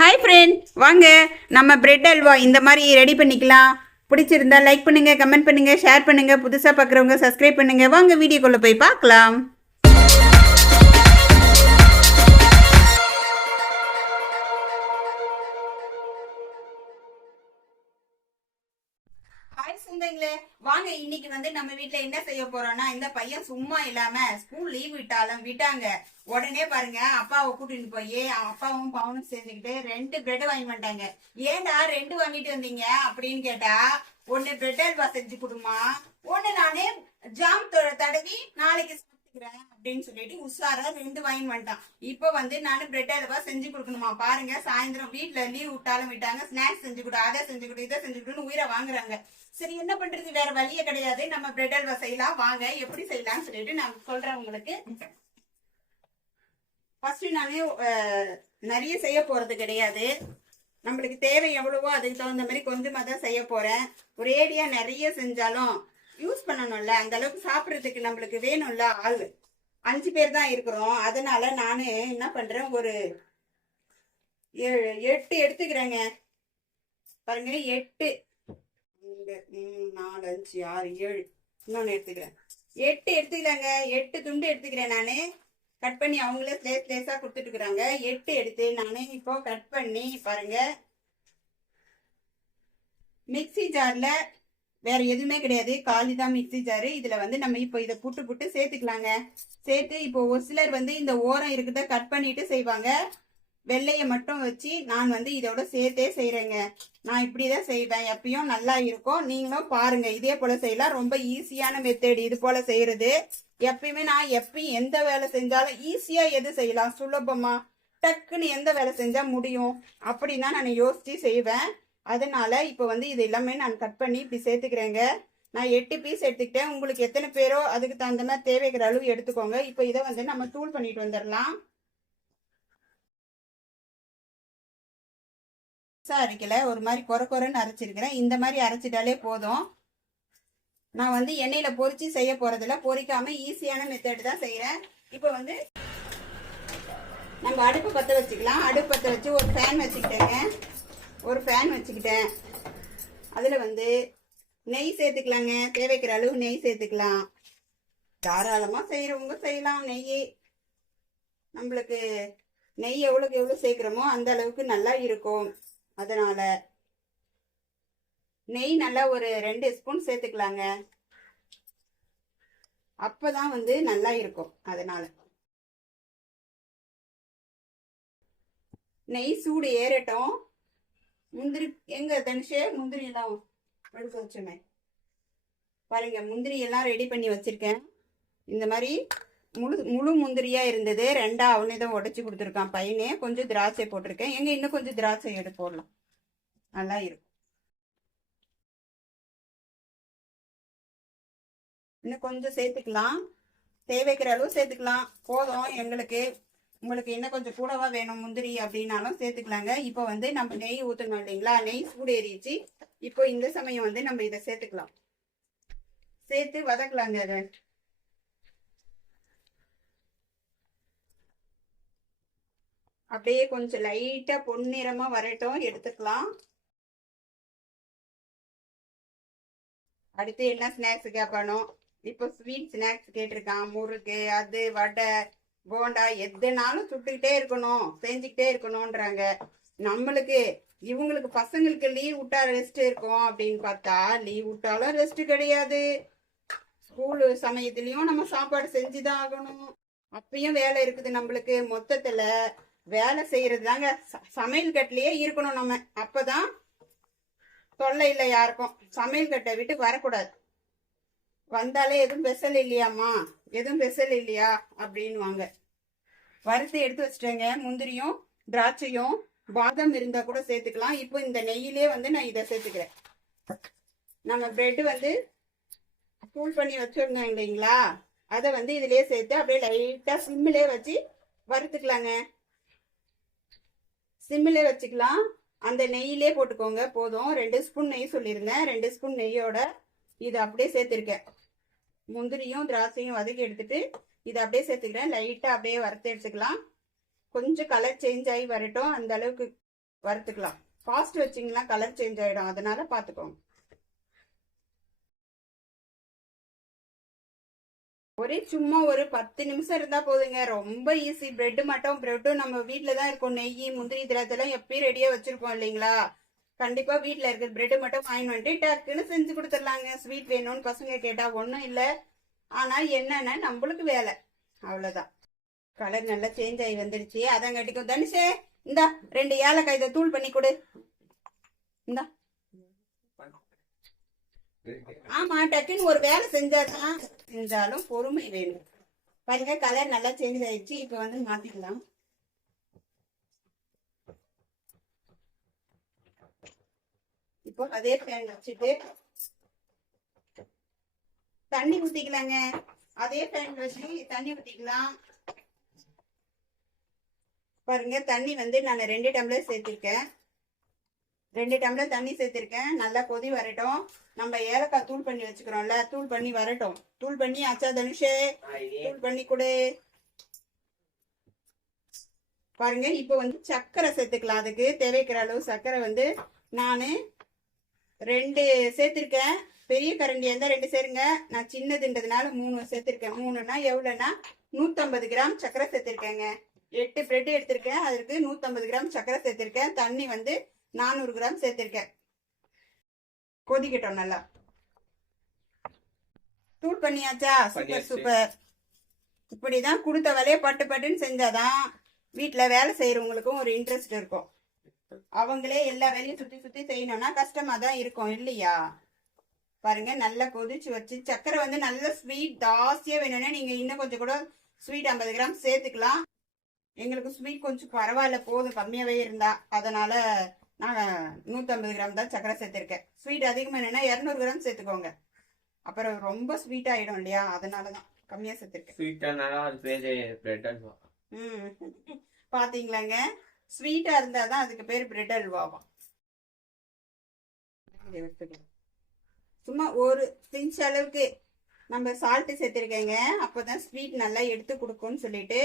Hi friend வாங்க நம்ம bread halwa இந்த மாதிரி ரெடி பண்ணிக்கலாம். பிடிச்சிருந்தா லைக் பண்ணுங்கள் கமெண்ட் பண்ணுங்கள் ஷேர் பண்ணுங்கள் புதுசாக பார்க்குறவங்க சப்ஸ்கிரைப் பண்ணுங்கள் வாங்க வீடியோக்குள்ளே போய் பார்க்கலாம். ஹாய் வாங்க இன்னைக்கு வந்து நம்ம வீட்டுல என்ன செய்ய போறோம்னா இந்த பையன் சும்மா இல்லாம ஸ்கூல் லீவ் விட்டாலும் விட்டாங்க. உடனே பாருங்க அப்பாவை கூட்டிட்டு போய் அப்பாவும் பவுனும் சேர்ந்துக்கிட்டு ரெண்டு பிரெட் வாங்கி வந்துட்டாங்க. ஏன்டா ரெண்டு வாங்கிட்டு வந்தீங்க அப்படின்னு கேட்டா ஒன்னு பிரெட் அல்வா செஞ்சு கொடுமா ஒண்ணு நானே ஜாம் தடவி நாளைக்கு சாப்பிட்டுக்கிறேன் அப்படின்னு சொல்லிட்டு உஷாரா ரெண்டு வாங்கி வந்துட்டான். இப்போ வந்து நானும் பிரெட் அல்வா செஞ்சு கொடுக்கணுமா? பாருங்க சாயந்தரம் வீட்டுல லீவ் விட்டாலும் விட்டாங்க ஸ்நாக்ஸ் செஞ்சு கொடு அதை செஞ்சு கொடு இதை செஞ்சு கொடுன்னு உயிரை வாங்குறாங்க. சரி என்ன பண்றது? வேற வழியே கிடையாது. நம்ம பிரெட் அல்வா செய்யலாம். வாங்க எப்படி செய்யலாம்னு சொல்லிட்டு நான் சொல்றேன் உங்களுக்கு. ஃபர்ஸ்ட் நானே நிறைய செய்ய போறது கிடையாது. நம்மளுக்கு தேவை எவ்வளவோ அதுக்கு தகுந்த மாதிரி கொஞ்சமா தான் செய்ய போறேன். ஒரேடியா நிறைய செஞ்சாலும் யூஸ் பண்ணணும்ல அந்த அளவுக்கு சாப்பிட்றதுக்கு நம்மளுக்கு வேணும்ல ஆள். அஞ்சு பேர் தான் இருக்கிறோம். அதனால நான் என்ன பண்றேன் ஒரு ஏழு எட்டு எடுத்துக்கிறேங்க. பாருங்க எட்டு. ரெண்டு நாலு அஞ்சு ஆறு ஏழு. இன்னொன்று எடுத்துக்கிறேன். எட்டு எடுத்துக்கிறேங்க எட்டு துண்டு எடுத்துக்கிறேன் நான். கட் பண்ணி அவங்களே ஸ்லேஸ் ஸ்லேஸாக கொடுத்துட்டுருக்குறாங்க. எட்டு எடுத்து நான் இப்போ கட் பண்ணி பாருங்க. மிக்ஸி ஜாரில் வேற எதுவுமே கிடையாது. காலி தான் மிக்சி ஜாரு. இதுல வந்து நம்ம இப்போ இதை புட்டு புட்டு சேர்த்துக்கலாங்க. சேர்த்து இப்போ ஒரு சிலர் வந்து இந்த ஓரம் இருக்கிறத கட் பண்ணிட்டு செய்வாங்க. வெள்ளையை மட்டும் வச்சு நான் வந்து இதோட சேர்த்தே செய்கிறேங்க நான் இப்படி தான் செய்வேன். எப்பயும் நல்லா இருக்கும். நீங்களும் பாருங்க. இதே போல செய்யலாம். ரொம்ப ஈஸியான மெத்தேடு இது போல செய்யறது. எப்பயுமே நான் எப்பயும் எந்த வேலை செஞ்சாலும் ஈஸியா எது செய்யலாம்? சுலபமா டக்குன்னு எந்த வேலை செஞ்சா முடியும்? அப்படின்னா நான் யோசிச்சு செய்வேன். அதனால் இப்போ வந்து இது எல்லாமே நான் கட் பண்ணி இப்படி சேர்த்துக்கிறேங்க. நான் எட்டு பீஸ் எடுத்துக்கிட்டேன். உங்களுக்கு எத்தனை பேரோ அதுக்கு தகுந்த மாதிரி தேவைக்கிற அளவு எடுத்துக்கோங்க. இப்போ இதை வந்து நம்ம தூள் பண்ணிட்டு வந்துடலாம் அரைக்கல. ஒரு மாதிரி கொர கொரன்னு அரைச்சிருக்கிறேன். இந்த மாதிரி அரைச்சிட்டாலே போதும். நான் வந்து எண்ணெயில பொறிச்சு செய்ய போகிறதில்ல பொறிக்காமல் ஈஸியான மெத்தட் தான் செய்யறேன் இப்போ வந்து நம்ம அடுப்பு பற்ற வச்சுக்கலாம். அடுப்பு பற்ற வச்சு ஒரு ஃபேன் வச்சுக்கிட்டேங்க. ஒரு ஃபேன் வச்சுக்கிட்டேன். அதில் வந்து நெய் சேர்த்துக்கலாங்க. தேவைக்கிற அளவு நெய் சேர்த்துக்கலாம். தாராளமாக செய்கிறவங்க செய்யலாம். நெய் நம்மளுக்கு நெய் எவ்வளோக்கு எவ்வளோ சேர்க்குறோமோ அந்த அளவுக்கு நல்லா இருக்கும். அதனால் நெய் நல்லா ஒரு ரெண்டு ஸ்பூன் சேர்த்துக்கலாங்க. அப்போ தான் வந்து நல்லா இருக்கும். அதனால் நெய் சூடு ஏறட்டும். முந்திரி எங்க தனுஷே முந்திரி எல்லாம் எடுக்க வச்சோமே பாருங்க முந்திரி எல்லாம் ரெடி பண்ணி வச்சிருக்கேன். இந்த மாதிரி முழு முழு முந்திரியா இருந்தது. ரெண்டா அவனே தான் உடச்சி கொடுத்துருக்கான் பையனே. கொஞ்சம் திராட்சை போட்டிருக்கேன். எங்க இன்னும் கொஞ்சம் திராட்சை எடுத்து போடலாம். நல்லா இருக்கும். இன்னும் கொஞ்சம் சேர்த்துக்கலாம். தேவைக்கிற அளவு சேர்த்துக்கலாம். போதும் எங்களுக்கு. உங்களுக்கு இன்னும் கொஞ்சம் கூடவா வேணும் முந்திரி அப்படின்னாலும் சேர்த்துக்கலாங்க. இப்போ வந்து நம்ம நெய் ஊற்றணும் இல்லைங்களா? நெய் சூடு ஏறிச்சு இப்போ இந்த சமயம் வந்து நம்ம இதை சேர்த்துக்கலாம். சேர்த்து வதக்கலாங்க. அதை அப்படியே கொஞ்சம் லைட்டாக பொன்னிறமாக வரட்டும். எடுத்துக்கலாம். அடுத்து என்ன ஸ்நாக்ஸ் கேட்பானோ இப்போ ஸ்வீட் ஸ்நாக்ஸ் கேட்டிருக்கான். முறுக்கு அது வடை போண்டா எதுனாலும் சுட்டுக்கிட்டே இருக்கணும் செஞ்சுக்கிட்டே இருக்கணும்ன்றாங்க. நம்மளுக்கு இவங்களுக்கு பசங்களுக்கு லீவ் விட்டா ரெஸ்ட் இருக்கும் அப்படின்னு பார்த்தா லீவ் விட்டாலும் ரெஸ்ட் கிடையாது. ஸ்கூலு சமயத்துலயும் நம்ம சாப்பாடு செஞ்சுதான் ஆகணும். அப்பயும் வேலை இருக்குது நம்மளுக்கு மொத்தத்துல. வேலை செய்யறது தாங்க ச- சமையல் கட்டிலேயே இருக்கணும் நம்ம. அப்பதான் தொல்லை இல்லை யாருக்கும். சமையல் கட்டை விட்டு வரக்கூடாது. வந்தாலே எதுவும் ஸ்பெஷல் இல்லையாம்மா? எதுவும் பெசல் இல்லையா அப்படின்னுவாங்க. வறுத்து எடுத்து வச்சிட்டேங்க. முந்திரியும் திராட்சையும் பாதாம் இருந்தா கூட சேர்த்துக்கலாம். இப்போ இந்த நெய்யிலே வந்து நான் இதை சேர்த்துக்கிறேன். நம்ம பிரெட் வந்து கூல் பண்ணி வச்சிருந்தோம் இல்லைங்களா? அதை வந்து இதுலயே சேர்த்து அப்படியே லைட்டா சிம்மிலே வச்சு வறுத்துக்கலாங்க. சிம்மிலே வச்சுக்கலாம். அந்த நெய்யிலே போட்டுக்கோங்க. போதும். ரெண்டு ஸ்பூன் நெய் சொல்லியிருந்தேன். ரெண்டு ஸ்பூன் நெய்யோட இது அப்படியே சேர்த்துருக்கேன். முந்திரியும் திராட்சையும் வதக்கி எடுத்துட்டு இதை அப்படியே சேர்த்துக்கிறேன். லைட்டாக அப்படியே வறுத்து எடுத்துக்கலாம். கொஞ்சம் கலர் சேஞ்ச் ஆகி வரட்டும். அந்த அளவுக்கு வறுத்துக்கலாம். ஃபாஸ்ட் வச்சிங்கன்னா கலர் சேஞ்ச் ஆகிடும் அதனால பார்த்துக்கோங்க. ஒரே சும்மா ஒரு பத்து நிமிஷம் இருந்தா போதுங்க. ரொம்ப ஈஸி பிரெட் மட்டும் பிரெட்டும் நம்ம வீட்டில் தான் இருக்கும். நெய் முந்திரி திராட்சைலாம் எப்பயும் ரெடியாக வச்சுருப்போம் இல்லைங்களா? கண்டிப்பா வீட்டில் இருக்கிற பிரெட் மட்டும் வாங்கி வந்துட்டு டக்குன்னு செஞ்சு கொடுத்துடலாங்க. ஸ்வீட் வேணும்னு பசங்க கேட்டா ஒன்றும் இல்லை. ஆனா என்னன்னா நம்மளுக்கு வேலை. அவ்வளவுதான். கலர் நல்லா சேஞ்ச் ஆகி வந்துடுச்சு. அதான் கட்டிக்கும் தனுஷே இந்தா ரெண்டு ஏலக்காய் இதை தூள் பண்ணி கொடு. இந்தா. ஆமா டக்குன்னு ஒரு வேலை செஞ்சாதான் செஞ்சாலும் பொறுமை வேணும். பாருங்க கலர் நல்லா சேஞ்ச் ஆயிடுச்சு. இப்போ வந்து மாத்திக்கலாம். இப்போ அதே பேன் வச்சுட்டு தண்ணி ஊத்திக்கலாங்க. அதே பேன் வச்சு தண்ணி ஊத்திக்கலாம். பாருங்க தண்ணி வந்து நான் ரெண்டு டம்ளர் சேர்த்திருக்கேன். ரெண்டு டம்ளர் தண்ணி சேர்த்திருக்கேன். நல்லா கொதி வரட்டும். நம்ம ஏலக்காய் தூள் பண்ணி வச்சுக்கிறோம்ல தூள் பண்ணி வரட்டும். தூள் பண்ணி ஆச்சா தனுஷே? தூள் பண்ணி கொடு. பாருங்க இப்போ வந்து சர்க்கரை சேர்த்துக்கலாம். அதுக்கு தேவைக்கிற அளவு சர்க்கரை வந்து நான் ரெண்டு சேர்த்திருக்கேன். பெரிய கரண்டி இருந்தால் ரெண்டு சேருங்க. நான் சின்னதுன்றதுனால மூணு சேர்த்திருக்கேன். மூணுனா எவ்வளோன்னா? நூற்றம்பது கிராம் சர்க்கரை சேர்த்திருக்கேங்க. எட்டு பிரெட் எடுத்திருக்கேன். அதற்கு நூற்றம்பது கிராம் சர்க்கரை சேர்த்திருக்கேன். தண்ணி வந்து நானூறு கிராம் சேர்த்திருக்கேன். கொதிக்கட்டும் நல்லா. தூள் பண்ணியாச்சா? சூப்பர். சூப்பர் இப்படிதான் கொடுத்த வேலையை பட்டு பட்டுன்னு செஞ்சாதான் வீட்ல வேலை செய்யறவங்களுக்கும் ஒரு இன்ட்ரெஸ்ட் இருக்கும். அவங்களே எல்லா வேலையும் சுத்தி சுத்தி செய்யணும்னா கஷ்டமா தான் இருக்கும் இல்லையா? பாருங்க நல்லா கொதிச்சு வச்சு சக்கரை வந்து நல்ல ஸ்வீட் ஜாஸ்தியா வேணும்னா நீங்க இன்னும் கொஞ்சம் கூட ஸ்வீட் ஐம்பது கிராம் சேர்த்துக்கலாம். எங்களுக்கு ஸ்வீட் கொஞ்சம் பரவாயில்ல போதும் கம்மியாவே இருந்தா. அதனால நான் நூற்றம்பது கிராம் தான் சக்கரை சேர்த்துருக்கேன். ஸ்வீட் அதிகமாக என்னன்னா இரநூறு கிராம் சேர்த்துக்கோங்க. அப்புறம் ரொம்ப ஸ்வீட் ஆயிடும் இல்லையா? அதனால தான் கம்மியாக சேர்த்துருக்கேன் ஸ்வீட்டானாலும் அது பேரு பிரெட் ம். ஸ்வீட்டாக இருந்தால் தான் அதுக்கு பேர் பிரெட் அல்வாவாம் சும்மா ஒரு பிஞ்ச் அளவுக்கு நம்ம சால்ட்டு சேர்த்துருக்கேங்க. அப்போ தான் ஸ்வீட் நல்லா எடுத்து கொடுக்கும்னு சொல்லிட்டு.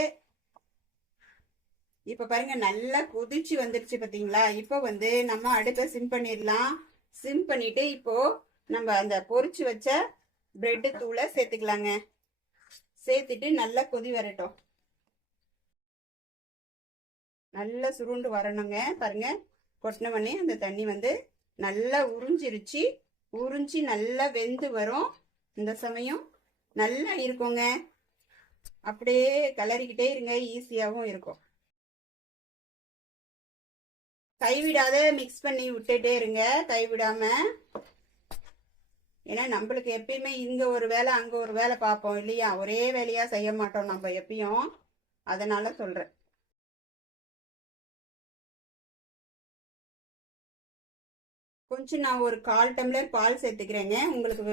இப்போ பாருங்க நல்லா கொதிச்சு வந்துருச்சு பார்த்தீங்களா இப்போ வந்து நம்ம அடுப்பை சிம் பண்ணிடலாம். சிம் பண்ணிட்டு இப்போ நம்ம அந்த பொறிச்சு வச்ச பிரெட்டு தூளை சேர்த்துக்கலாங்க. சேர்த்துட்டு நல்லா கொதி வரட்டும். நல்லா சுருண்டு வரணுங்க. பாருங்க. கொட்டின உடனே அந்த தண்ணி வந்து நல்லா உறிஞ்சிருச்சு. உறிஞ்சி நல்லா வெந்து வரும். இந்த சமயம் நல்லா இருக்குங்க. அப்படியே கிளறிக்கிட்டே இருங்க. ஈஸியாகவும் இருக்கும். கைவிடாத மிக்ஸ் பண்ணி விட்டுட்டே இருங்க. கைவிடாம. ஏன்னா நம்மளுக்கு எப்பயுமே இங்கே ஒரு வேலை அங்கே ஒரு வேலை பார்ப்போம் இல்லையா? ஒரே வேலையாக செய்ய மாட்டோம் நம்ம எப்பயும். அதனால சொல்கிறேன் கொஞ்சம் நான் ஒரு கால் டம்ளர் பால் சேர்த்துக்கிறேங்க. உங்களுக்கு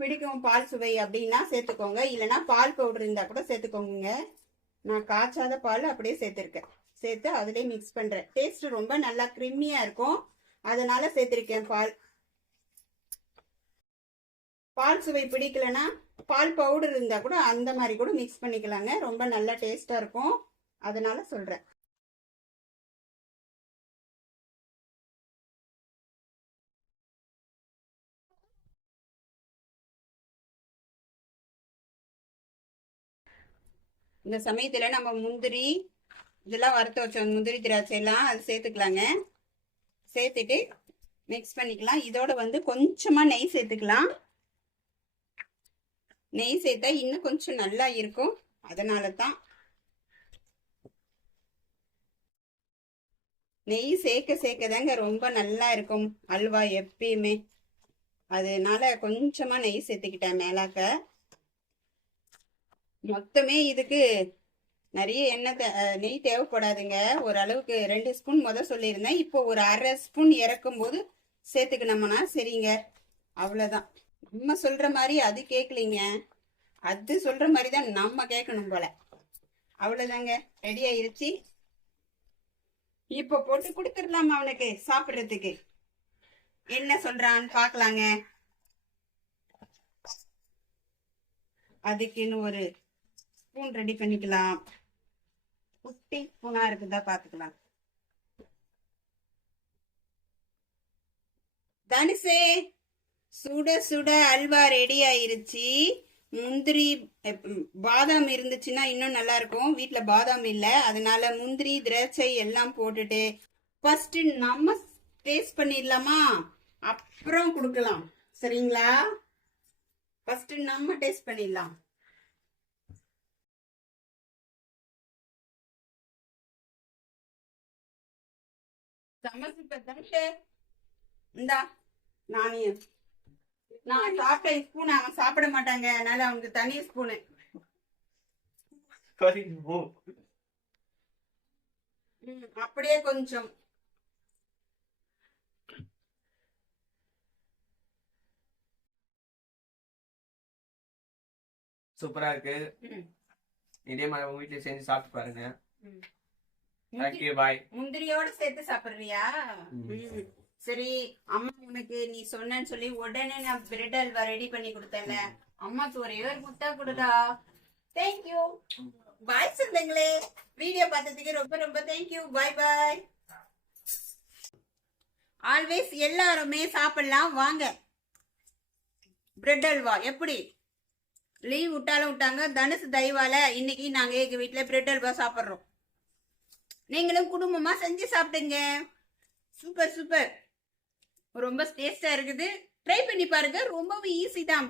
பிடிக்கும் பால் சுவை அப்படின்னா சேர்த்துக்கோங்க. இல்லைன்னா பால் பவுடர் இருந்தால் கூட சேர்த்துக்கோங்க. நான் காய்ச்சாத பால் அப்படியே சேர்த்துருக்கேன். சேர்த்து அதிலே மிக்ஸ் பண்ணுறேன் டேஸ்ட் ரொம்ப நல்லா க்ரிம்மியாக இருக்கும். அதனால சேர்த்துருக்கேன் பால். பால் சுவை பிடிக்கலனா பால் பவுடர் இருந்தால் கூட அந்த மாதிரி கூட மிக்ஸ் பண்ணிக்கலாங்க. ரொம்ப நல்லா டேஸ்ட்டாக இருக்கும். அதனால சொல்கிறேன் இந்த சமயத்தில் நம்ம முந்திரி இதெல்லாம் வறுத்து வச்ச முந்திரி திராட்சை எல்லாம் அது சேர்த்துக்கலாங்க. சேர்த்துட்டு மிக்ஸ் பண்ணிக்கலாம். இதோட வந்து கொஞ்சமாக நெய் சேர்த்துக்கலாம். நெய் சேர்த்தா இன்னும் கொஞ்சம் நல்லா இருக்கும். அதனால தான் நெய் சேர்க்க சேர்க்க தாங்க ரொம்ப நல்லா இருக்கும். அல்வா எப்பயுமே. அதனால கொஞ்சமாக நெய் சேர்த்துக்கிட்டேன் மேலாக்க. மொத்தமே இதுக்கு நிறைய எண்ணெய் நெய் தேவைப்படாதுங்க. ஒரு அளவுக்கு ரெண்டு ஸ்பூன் முதல் சொல்லியிருந்தேன். இப்போ ஒரு அரை ஸ்பூன் இறக்கும் போது சேர்த்துக்கணும்னா சரிங்க. அவ்வளோதான் நம்ம சொல்கிற மாதிரி அது கேட்கலிங்க அது சொல்கிற மாதிரி தான் நம்ம கேட்கணும் போல. அவ்வளோதாங்க ரெடி ஆயிருச்சு இப்போ போட்டு கொடுத்துடலாமா அவனுக்கு சாப்பிட்றதுக்கு? என்ன சொல்கிறான்னு பார்க்கலாங்க அதுக்குன்னு ஒரு ஸ்பூன் ரெடி பண்ணிக்கலாம். குட்டி ஸ்பூனா இருக்குதா பார்த்துக்கலாம் தனுசே சுட சுட அல்வா ரெடி ஆயிருச்சு. முந்திரி பாதாம் இருந்துச்சுன்னா இன்னும் நல்லா இருக்கும். வீட்ல பாதாம் இல்லை. அதனால முந்திரி திராட்சை எல்லாம் போட்டுட்டு ஃபர்ஸ்ட் நம்ம டேஸ்ட் பண்ணிடலாமா? அப்புறம் கொடுக்கலாம். சரிங்களா? ஃபர்ஸ்ட் நம்ம டேஸ்ட் பண்ணிடலாம். இந்தா நானே நான். சாப்பிட்ட ஸ்பூன் அவன் சாப்பிட மாட்டாங்க. அதனால அவனுக்கு தனி ஸ்பூனு அப்படியே கொஞ்சம். சூப்பரா இருக்கு. இதே மாதிரி உங்க வீட்டுல செஞ்சு சாப்பிட்டு பாருங்க. தேங்க்யூ பாய் முந்திரியோட சேர்த்து சாப்பிடுறியா. சரி அம்மா உனக்கு நீ சொன்னேன்னு சொல்லி உடனே நான் பிரெட் அல்வா ரெடி பண்ணி கொடுத்தேன்ல. அம்மாக்கு ஒரே ஒரு முத்தா கொடுடா. தேங்க்யூ பாய் சொந்தங்களே. வீடியோ பார்த்ததுக்கு ரொம்ப ரொம்ப தேங்க்யூ பாய் பாய் ஆல்வேஸ் எல்லாருமே சாப்பிடலாம். வாங்க. பிரெட் அல்வா எப்படி? லீவ் விட்டாலும் விட்டாங்க. தனுசு தயவால இன்னைக்கு நாங்க எங்க வீட்ல பிரெட் அல்வா சாப்பிடுறோம். நீங்களும் குடும்பமா செஞ்சு சாப்பிடுங்க. Super super. ரொம்ப டேஸ்டா இருக்குது. ட்ரை பண்ணி பாருங்க. ரொம்பவும் ஈஸி தான்.